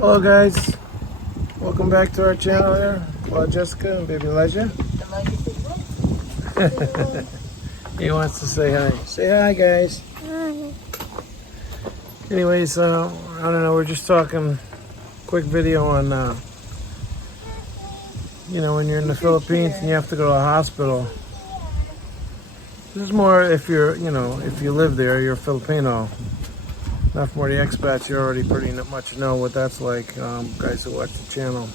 Hello guys, welcome back to our channel here. Hello Jessica and baby Elijah. He wants to say hi. Say hi guys. Hi. Anyways, I don't know, we're just talking quick video on when you're in the Philippines and you have to go to a hospital. This is more if you're, if you live there, you're Filipino. Not for the expats, you already pretty much know what that's like. Guys who watch the channel,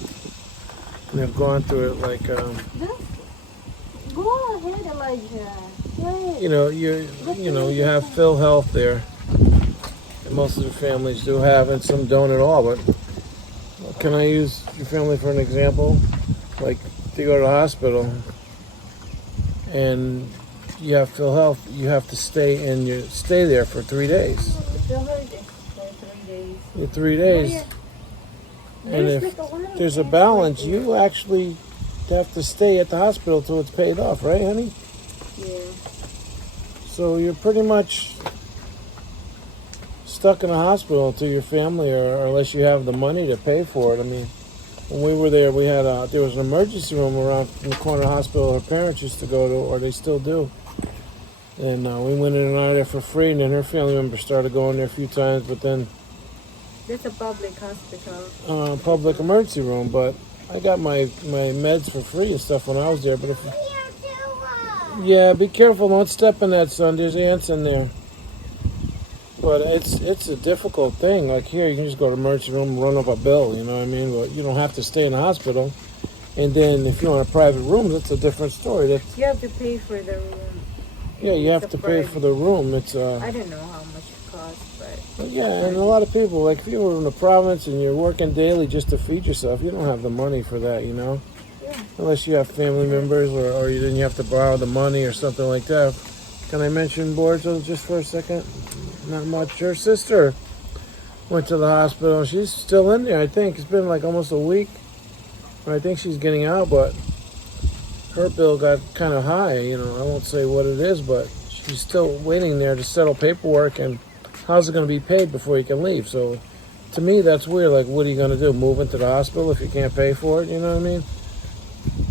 and they've gone through it. Like, Go ahead, Elijah. Wait. you have Phil Health there, and most of the families do have, and some don't at all. But can I use your family for an example? Like, if you go to the hospital and you have Phil Health, you have to stay there for 3 days. For 3 days. For 3 days. And if there's a balance, you actually have to stay at the hospital till it's paid off, right, honey? Yeah. So you're pretty much stuck in a hospital to your family, or unless you have the money to pay for it. I mean, when we were there, there was an emergency room around in the corner hospital her parents used to go to, or they still do. And we went in and out of there for free, and then her family members started going there a few times, but then... That's a public hospital. Public emergency room, but I got my meds for free and stuff when I was there, but if... Yeah, be careful, don't step in that, son, there's ants in there. But it's a difficult thing. Like here, you can just go to the emergency room and run up a bill, you know what I mean? But you don't have to stay in the hospital. And then if you want a private room, that's a different story. You have to pay for the room. Yeah, you have to pay for the room. It's I don't know how much it costs, but yeah, and a lot of people, like if you were in the province and you're working daily just to feed yourself, you don't have the money for that, you know? Yeah. Unless you have family members or then you have to borrow the money or something like that. Can I mention Borjo just for a second? Not much. Her sister went to the hospital. She's still in there, I think. It's been like almost a week. I think she's getting out, but her bill got kind of high. I won't say what it is, but she's still waiting there to settle paperwork, and how's it going to be paid before you can leave? So to me, that's weird. Like, what are you going to do? Move into the hospital if you can't pay for it? You know what I mean?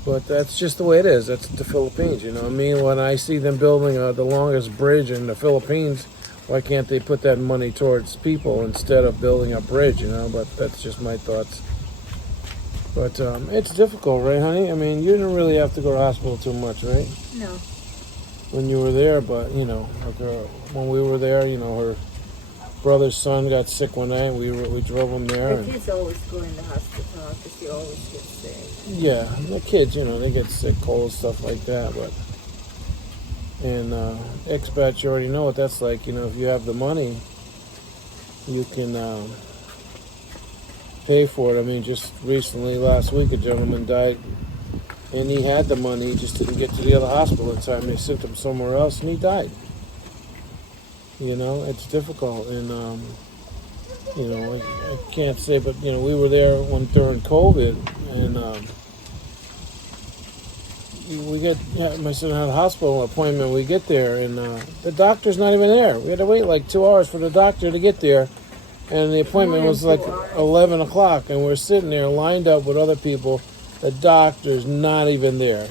But that's just the way it is. That's the Philippines, you know what I mean? When I see them building the longest bridge in the Philippines, why can't they put that money towards people instead of building a bridge, But that's just my thoughts. But it's difficult, right, honey? I mean, you didn't really have to go to the hospital too much, right? no. When you were there, but, when we were there, her brother's son got sick one night. We drove him there. The kids always go in the hospital because they always get sick. Yeah, the kids, they get sick, cold, stuff like that, but... And expats, you already know what that's like. If you have the money, you can pay for it. I mean, just recently, last week, a gentleman died, and he had the money, he just didn't get to the other hospital in time. They sent him somewhere else, and he died. It's difficult, and I can't say, but we were there during COVID, and my son had a hospital appointment. We get there, and the doctor's not even there. We had to wait like 2 hours for the doctor to get there, and the appointment was like 11 o'clock, and we're sitting there lined up with other people. The doctor's not even there.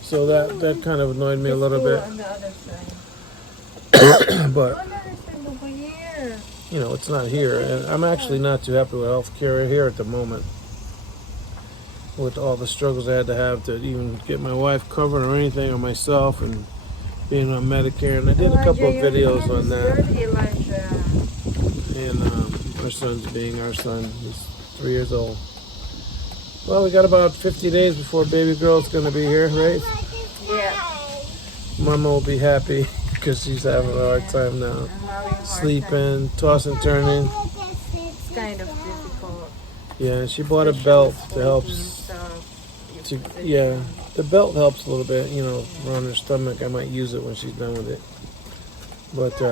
So that kind of annoyed me a little bit. On the other side. But Over here. it's not here, and I'm actually not too happy with healthcare here at the moment. With all the struggles I had to have to even get my wife covered or anything, or myself, and being on Medicare, and I did a couple of videos on that. And our son's being our son. He's 3 years old. Well, we got about 50 days before baby girl's going to be here, right? Yeah. Mama will be happy because she's having a hard time now. Sleeping, tossing, turning. It's kind of difficult. Yeah, she bought a belt to help. The belt helps a little bit, around her stomach. I might use it when she's done with it. But,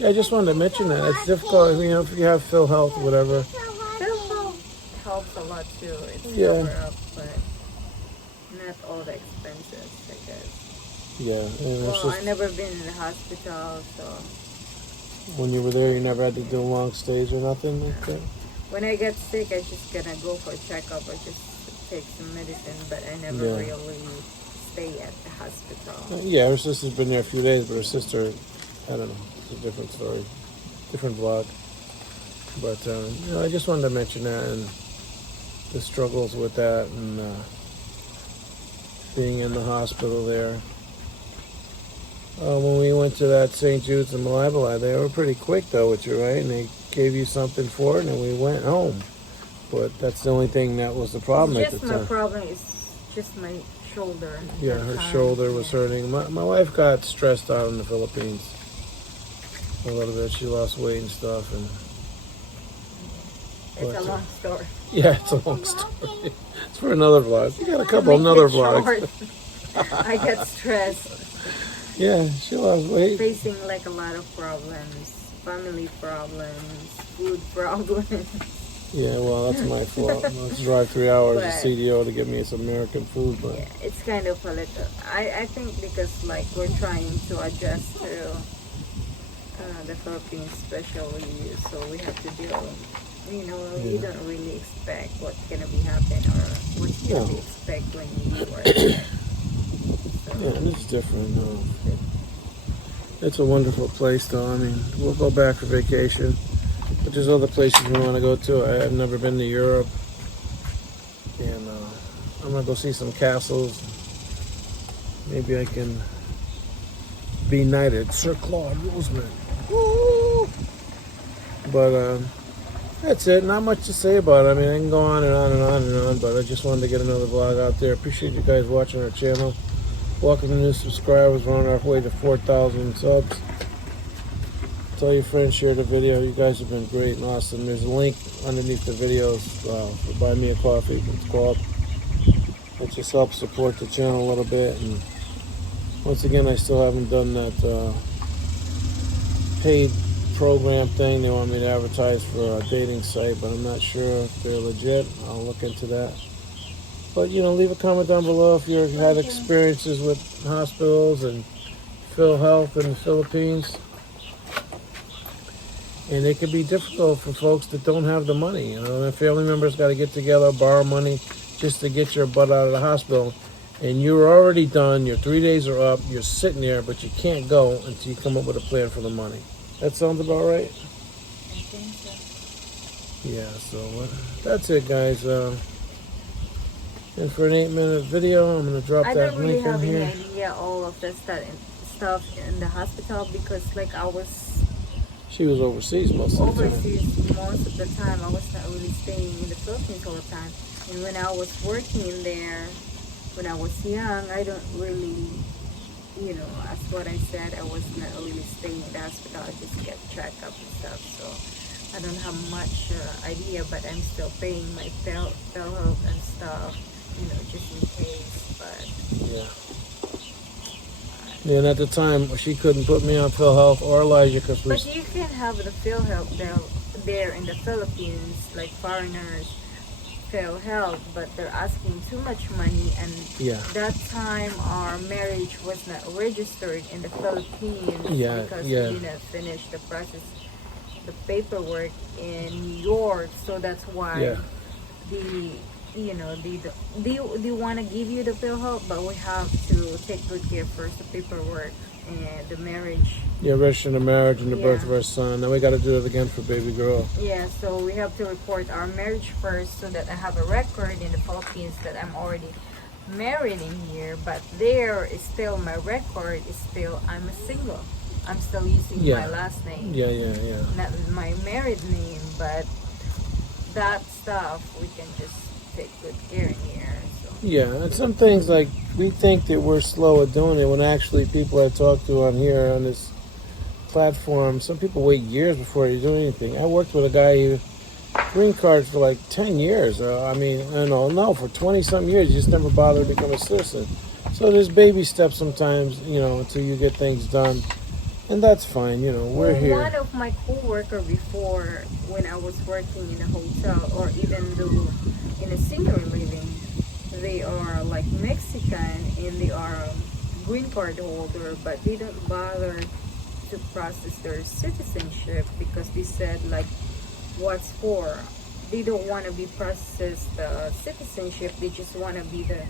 I just wanted to mention that. It's difficult, if you have Phil Health or whatever. Phil Health helps a lot too. It's cover up, but not all the expenses, I guess. Yeah. And Well, I've never been in the hospital, so... When you were there, you never had to do long stays or nothing like that? when I get sick, I just gonna go for a checkup or just take some medicine, but I never Yeah. really stay at the hospital. Yeah, her sister's been there a few days, but her sister, I don't know, it's a different story, different vlog. But I just wanted to mention that and the struggles with that and being in the hospital there. When we went to that St. Jude's in Malabala, they were pretty quick though with you, right? And they gave you something for it, and we went home. But that's the only thing that was the problem at the Just my time. problem is just my shoulder. Yeah, that her time. shoulder was Yeah. hurting. My wife got stressed out in the Philippines a little bit. She lost weight and stuff, and It's a long story. yeah, it's a long story. It's for another vlog. We got a couple Make another it vlogs. short. I get stressed. Yeah, she lost weight. Facing like a lot of problems, family problems, food problems. Yeah, well, that's my fault. Let's drive 3 hours to But- CDO to get me some American food, but Yeah, it's kind of a little. I think because like we're trying to adjust to the Philippines, especially, so we have to deal. You Yeah. don't really expect what's gonna be happening or what you No. expect when you are there. So, yeah, it's different. It's a wonderful place, though. I mean, we'll go back for vacation, but there's other places we want to go to. I've never been to Europe, and I'm gonna go see some castles. Maybe I can be knighted, Sir Claude Roseman. Woo! But that's it. Not much to say about it. I mean, I can go on and on and on and on, but I just wanted to get another vlog out there. Appreciate you guys watching our channel. Welcome to new subscribers. We're on our way to 4,000 subs. Tell your friends, share the video. You guys have been great and awesome. There's a link underneath the videos for Buy Me a Coffee, it's called. It just helps support the channel a little bit. And once again, I still haven't done that paid program thing. They want me to advertise for a dating site, but I'm not sure if they're legit. I'll look into that. But leave a comment down below if you've had experiences with hospitals and PhilHealth in the Philippines. And it can be difficult for folks that don't have the money. Their family members got to get together, borrow money just to get your butt out of the hospital. And you're already done. Your 3 days are up. You're sitting there, but you can't go until you come up with a plan for the money. That sounds about right? I think so. Yeah, so that's it, guys. And for an 8-minute video, I'm going to drop I that don't really link in have any here. idea all of the stuff in the hospital because like I was She was overseas most of the time. overseas most of the time. I was not really staying in the Philippines all the time. And when I was working there, when I was young, I don't really, as what I said, I was not really staying in the hospital. I just get checked up and stuff. So I don't have much idea, but I'm still paying my PhilHealth and stuff, just in case. But Yeah. Yeah, and at the time, she couldn't put me on PhilHealth or Elijah because we... But you can have the PhilHealth there in the Philippines, like foreigners, PhilHealth, but they're asking too much money, and Yeah. that time our marriage was not registered in the Philippines Yeah, because yeah. we didn't finish the process, the paperwork in New York, so that's why Yeah. they want to give you the PhilHealth, but we have to take good care first, the paperwork and the marriage. Yeah, registering the marriage and the birth of Yeah. our son. Now we got to do it again for baby girl. Yeah, so we have to report our marriage first so that I have a record in the Philippines that I'm already married in here, but there is still my record is still I'm a single. I'm still using Yeah. my last name, Yeah, yeah, yeah. not my married name, but that stuff we can just take good care in here. So Yeah, and some things like we think that we're slow at doing it when actually people I talk to on here on this platform, some people wait years before you do anything. I worked with a guy who green card for like 10 years. For 20 some years, you just never bothered to become a citizen. So there's baby steps sometimes, until you get things done. And that's fine, we're here. One of my co-worker before, when I was working in a hotel or even though in a senior living, they are like Mexican and they are green card holder, but they don't bother to process their citizenship because they said like what's for they don't want to be processed citizenship. They just want to be the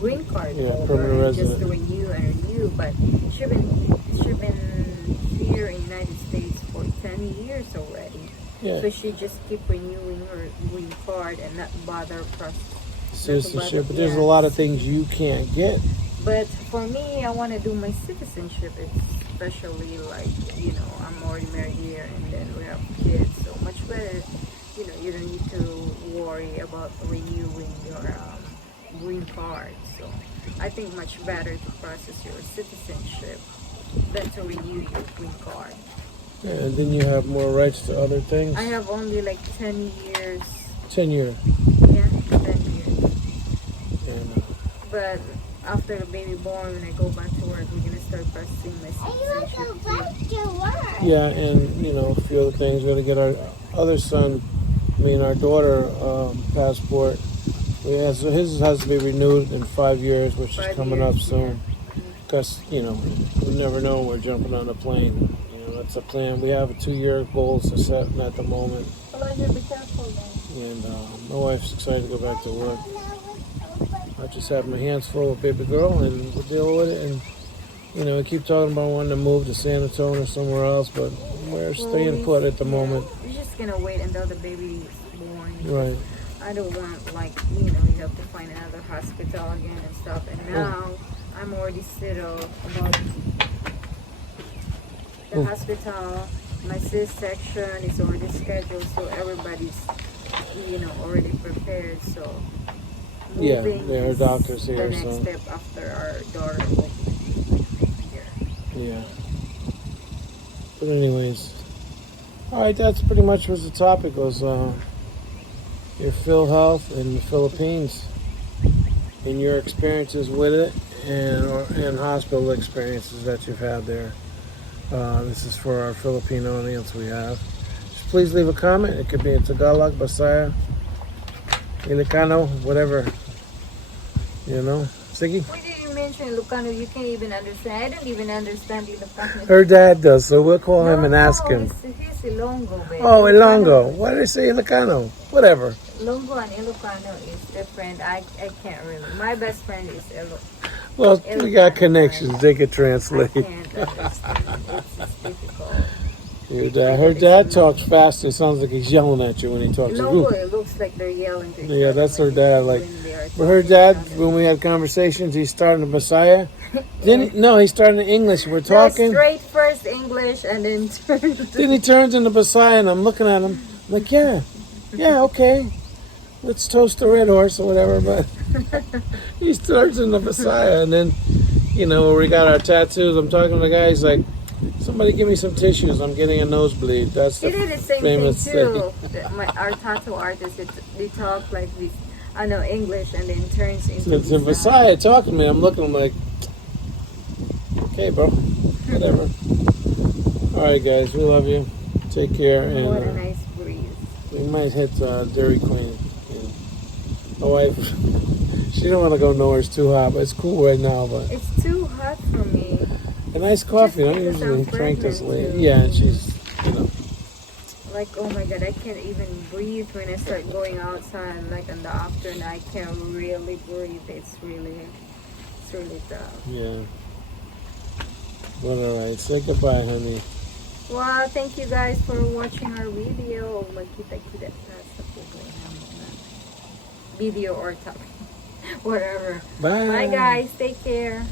green card Yeah, holder permanent and just resident. renew and renew. But she been here in United States for 10 years already. Yeah, So she just keep renewing her green card and not bother citizenship. But there's a yeah. lot of things you can't get. But for me, I want to do my citizenship, especially like, I'm already married here and then we have kids, so much better. You don't need to worry about renewing your green card. So I think much better to process your citizenship than to renew your green card. Yeah, and then you have more rights to other things. I have only like 10 years. 10 year. Yeah, 10 years. And But after the baby born, when I go back to work, we're gonna start processing my citizenship too. yeah, and a few other things. We're gonna get our other son, our daughter, passport. So his has to be renewed in 5 years, which is 5 coming years, up soon. yeah. Because we never know when we're jumping on a plane. That's a plan. We have 2-year goals to set at the moment, Elijah, be careful then. and my wife's excited to go back to work. I just have my hands full with baby girl, and we'll deal with it. And we keep talking about wanting to move to San Antonio or somewhere else, but we're staying put at the moment. We're just gonna wait until the baby is born. Right. I don't want you have to find another hospital again and stuff. And now I'm already settled about the hospital. My C-section is already scheduled, so everybody's already prepared. So Yeah, moving her is doctor's here, the next so step after our daughter will be here. yeah. But anyways, all right. That's pretty much was the topic. Was your Phil health in the Philippines, and your experiences with it, and hospital experiences that you've had there. This is for our Filipino audience we have. Just please leave a comment. It could be in Tagalog, Bisaya, Ilocano, whatever. Siggy? Why did you mention Lucano? You can't even understand. I don't even understand Ilocano. Her dad does, so we'll call him and ask him. He's Ilonggo, babe. Oh, Ilonggo. Why did I say Ilocano? Whatever. Ilonggo and Ilocano is different. I can't really. My best friend is Well, we got Ilocano, connections. right? They could I translate. can't understand. It's difficult. Her dad talks fast. It sounds like he's yelling at you when he talks. Ilonggo, it looks like they're yelling to each Yeah, other that's her when dad. But her talking dad, each other. when we had conversations, he started in Messiah. No, he started in English. We're No, talking. straight first English and then turn Then he turns into Messiah, and I'm looking at him. I'm like, yeah, okay. Let's toast the red horse or whatever. But he starts into Messiah, and then, where we got our tattoos, I'm talking to the guy. He's like, somebody give me some tissues. I'm getting a nosebleed. That's He the did the same famous thing too. Our tattoo artist, they talk like this. I know English and then turns into It's in Messiah talking to me. I'm looking. I'm like, okay, bro, whatever. All right, guys, we love you. Take care, What a and nice breeze. we might hit Dairy Queen. My wife, she don't want to go nowhere. It's too hot, but it's cool right now. But It's too hot for me. a nice coffee. I don't because usually I'm drink this pregnant, late. too. Yeah, and she's, Like, oh my god, I can't even breathe when I start going outside. Like in the afternoon, I can't really breathe. It's really tough. yeah. But all right, say goodbye, honey. Well, thank you guys for watching our video. Magkita-kita sa video or talk, whatever. Bye. Bye guys, take care.